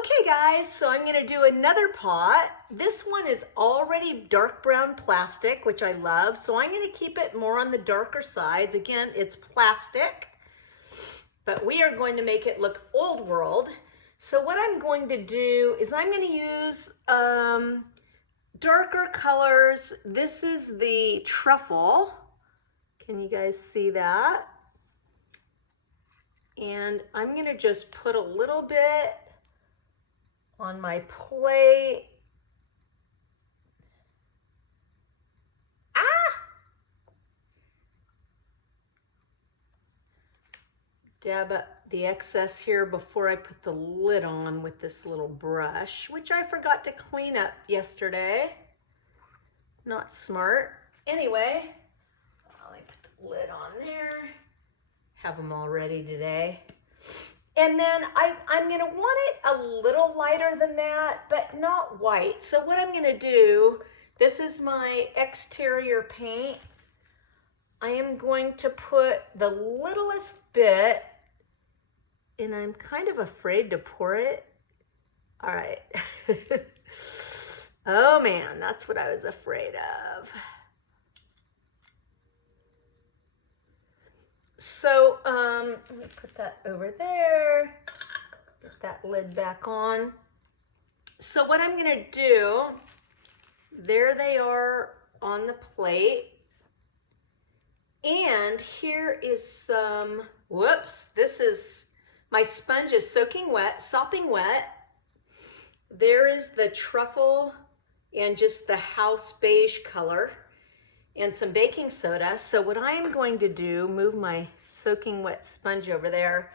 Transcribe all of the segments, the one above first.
Okay guys, so I'm going to do another pot. This one is already dark brown plastic, which I love, so I'm going to keep it more on the darker sides. Again, it's plastic, but we are going to make it look old world. So what I'm going to do is I'm going to use darker colors. This is the truffle. Can you guys see that? And I'm going to just put a little bit on my plate. Dab up the excess here before I put the lid on with this little brush, which I forgot to clean up yesterday. Not smart. Anyway, let me put the lid on there. Have them all ready today. And then I'm going to want it a little lighter than that, but not white. So what I'm going to do, this is my exterior paint. I am going to put the littlest bit, and I'm kind of afraid to pour it. All right. Oh man, that's what I was afraid of. So let me put that over there, get that lid back on. So what I'm gonna do, there they are on the plate. And here is some, whoops, this is, my sponge is soaking wet, sopping wet. There is the truffle and just the house beige color and some baking soda. So what I am going to do, move my soaking wet sponge over there.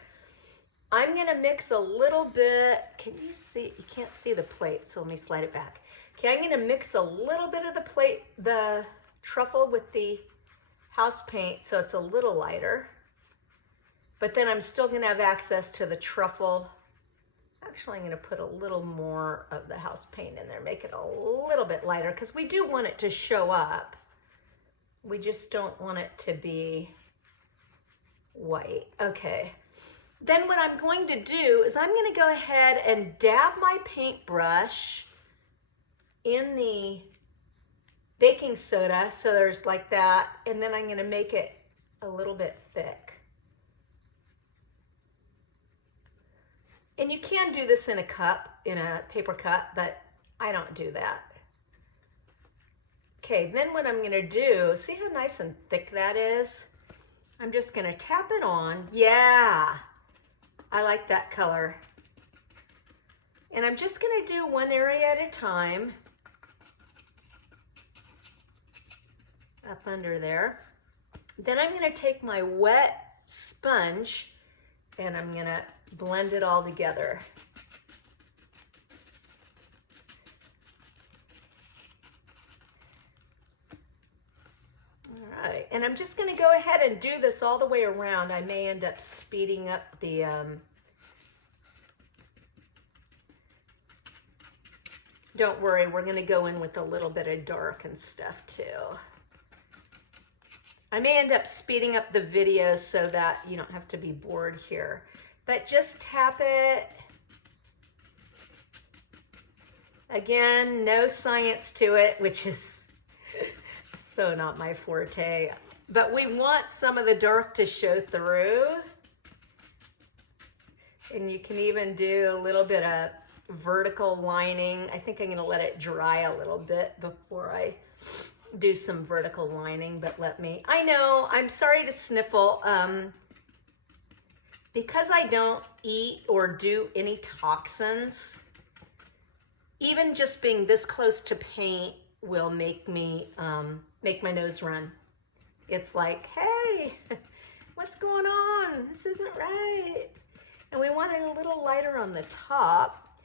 I'm going to mix a little bit. Can you see? You can't see the plate, so let me slide it back. Okay, I'm going to mix a little bit of the plate, the truffle with the house paint, so it's a little lighter. But then I'm still going to have access to the truffle. Actually, I'm going to put a little more of the house paint in there, make it a little bit lighter, because we do want it to show up. We just don't want it to be white. Okay. Then what I'm going to do is I'm going to go ahead and dab my paintbrush in the baking soda, so there's like that, and then I'm going to make it a little bit thick. And you can do this in a cup, in a paper cup, but I don't do that. Okay, then what I'm going to do, see how nice and thick that is? I'm just going to tap it on. Yeah, I like that color. And I'm just going to do one area at a time. Up under there. Then I'm going to take my wet sponge and I'm going to blend it all together. All right, and I'm just going to go ahead and do this all the way around. I may end up speeding up the don't worry, we're going to go in with a little bit of dark and stuff too. I may end up speeding up the video so that you don't have to be bored here. But just tap it. Again, no science to it, which is so not my forte. But we want some of the dark to show through. And you can even do a little bit of vertical lining. I think I'm going to let it dry a little bit before I do some vertical lining, but I know, I'm sorry to sniffle. Because I don't eat or do any toxins, even just being this close to paint will make me, make my nose run. It's like, hey, what's going on? This isn't right. And we want it a little lighter on the top.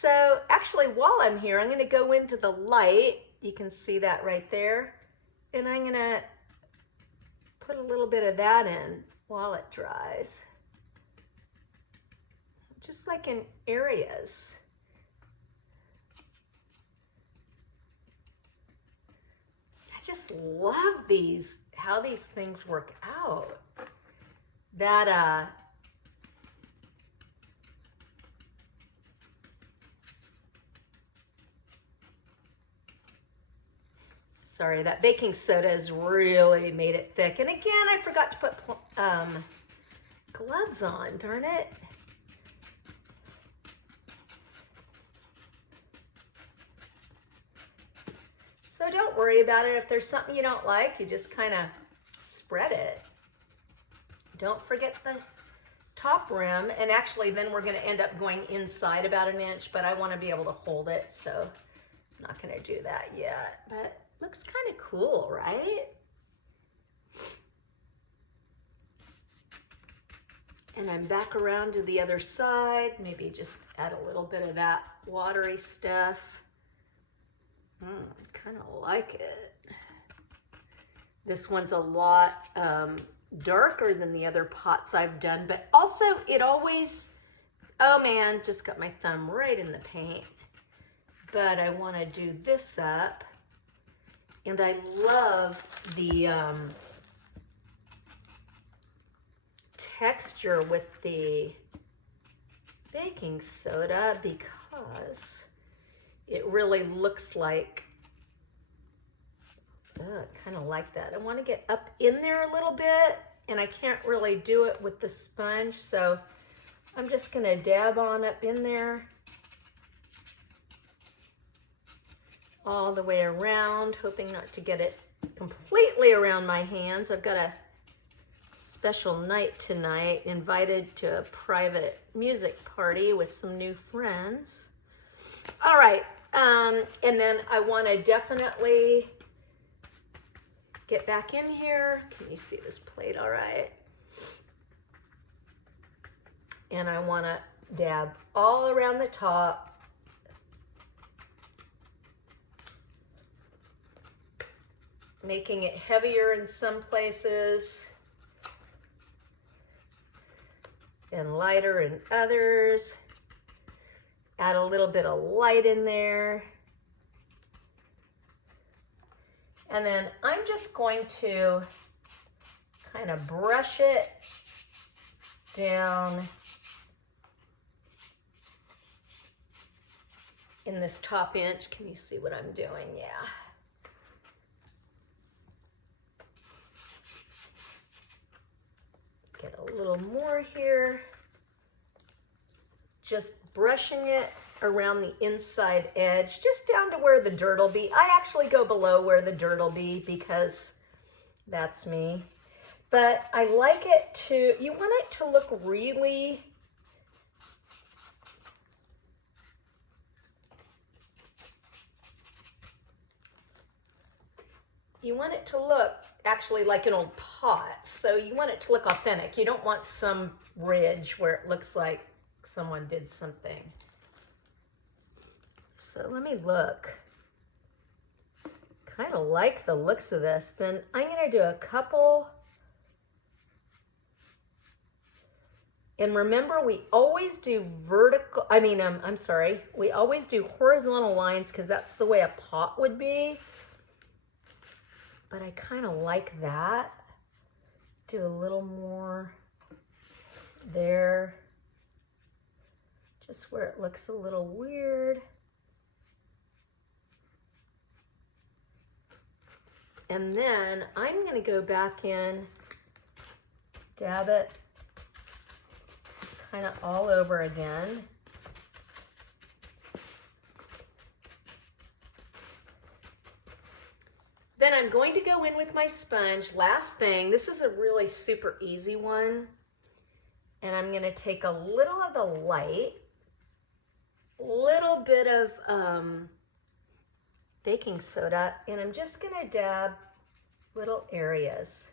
So actually, while I'm here, I'm going to go into the light. You can see that right there. And I'm going to put a little bit of that in while it dries. Just like in areas. I just love these, how these things work out. That sorry, that baking soda has really made it thick. And again, I forgot to put gloves on, darn it. So don't worry about it. If there's something you don't like, you just kind of spread it. Don't forget the top rim, and actually then we're going to end up going inside about 1 inch, but I want to be able to hold it, so I'm not going to do that yet. But looks kind of cool, right? And I'm back around to the other side. Maybe just add a little bit of that watery stuff. Kind of like it. This one's a lot darker than the other pots I've done, but also it always, oh man, just got my thumb right in the paint. But I want to do this up, and I love the texture with the baking soda because it really looks like, kind of like that. I want to get up in there a little bit, and I can't really do it with the sponge, so I'm just going to dab on up in there all the way around, hoping not to get it completely around my hands. I've got a special night tonight, invited to a private music party with some new friends. All right, and then I want to definitely get back in here. Can you see this plate all right? And I want to dab all around the top. Making it heavier in some places and lighter in others. Add a little bit of light in there. And then I'm just going to kind of brush it down in this top inch. Can you see what I'm doing? Yeah. Get a little more here. Just brushing it around the inside edge, just down to where the dirt will be. I actually go below where the dirt will be because that's me. But I like it to, you want it to look really, you want it to look actually like an old pot. So you want it to look authentic. You don't want some ridge where it looks like someone did something. So let me look. Kind of like the looks of this. Then I'm going to do a couple. And remember, we always do vertical, I'm sorry, we always do horizontal lines because that's the way a pot would be. But I kind of like that. Do a little more there. Just where it looks a little weird. And then I'm going to go back in, dab it kind of all over again. Then I'm going to go in with my sponge. Last thing, this is a really super easy one. And I'm going to take a little of the light, little bit of baking soda, and I'm just going to dab little areas.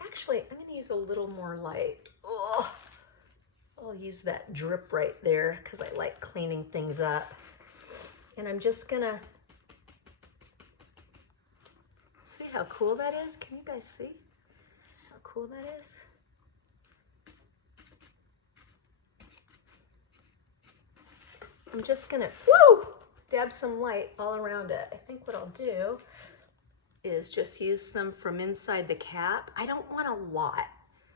Actually, I'm going to use a little more light. Oh, I'll use that drip right there because I like cleaning things up. And I'm just going to see how cool that is. Can you guys see how cool that is? I'm just going to, dab some light all around it. I think what I'll do is just use some from inside the cap. I don't want a lot.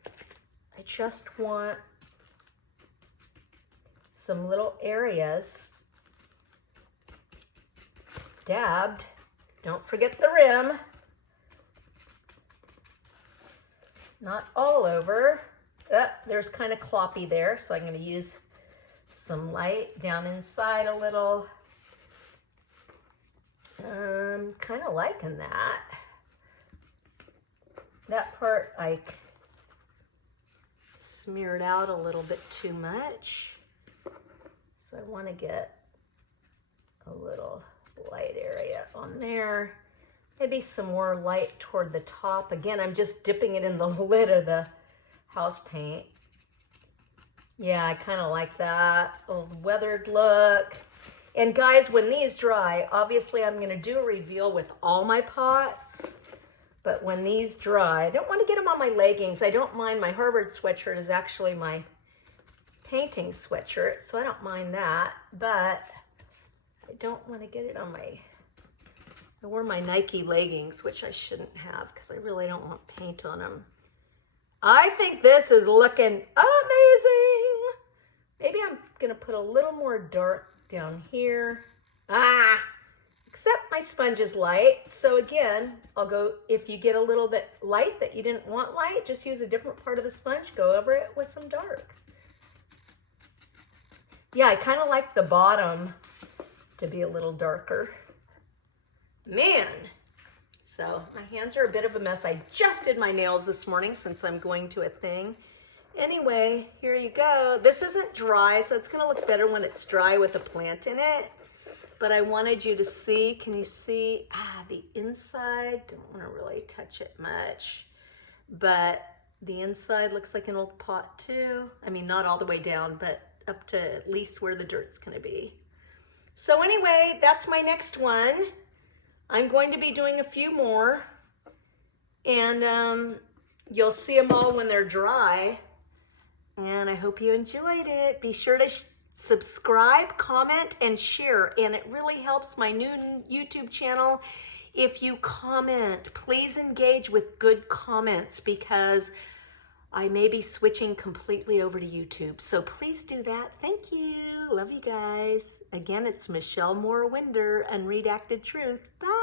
I just want some little areas dabbed. Don't forget the rim. Not all over. There's kind of cloppy there, so I'm going to use some light down inside a little. I'm kind of liking that. That part I smeared out a little bit too much. So I want to get a little light area on there. Maybe some more light toward the top. Again, I'm just dipping it in the lid of the house paint. Yeah, I kind of like that old weathered look. And guys, when these dry, obviously I'm going to do a reveal with all my pots. But when these dry, I don't want to get them on my leggings. I don't mind. My Harvard sweatshirt is actually my painting sweatshirt, so I don't mind that. But I don't want to get it on my... I wore my Nike leggings, which I shouldn't have because I really don't want paint on them. I think this is looking amazing. Maybe I'm going to put a little more dark down here. Except my sponge is light. So again, I'll go, if you get a little bit light that you didn't want light, just use a different part of the sponge, go over it with some dark. Yeah, I kind of like the bottom to be a little darker. Man, so my hands are a bit of a mess. I just did my nails this morning since I'm going to a thing. Anyway, here you go. This isn't dry, so it's going to look better when it's dry with a plant in it. But I wanted you to see, can you see, the inside? Don't want to really touch it much. But the inside looks like an old pot too. I mean, not all the way down, but up to at least where the dirt's going to be. So anyway, that's my next one. I'm going to be doing a few more. And you'll see them all when they're dry. And I hope you enjoyed it. Be sure to subscribe, comment, and share. And it really helps my new YouTube channel if you comment. Please engage with good comments because I may be switching completely over to YouTube. So please do that. Thank you. Love you guys. Again, it's Michelle Moore Winder, Unredacted Truth. Bye.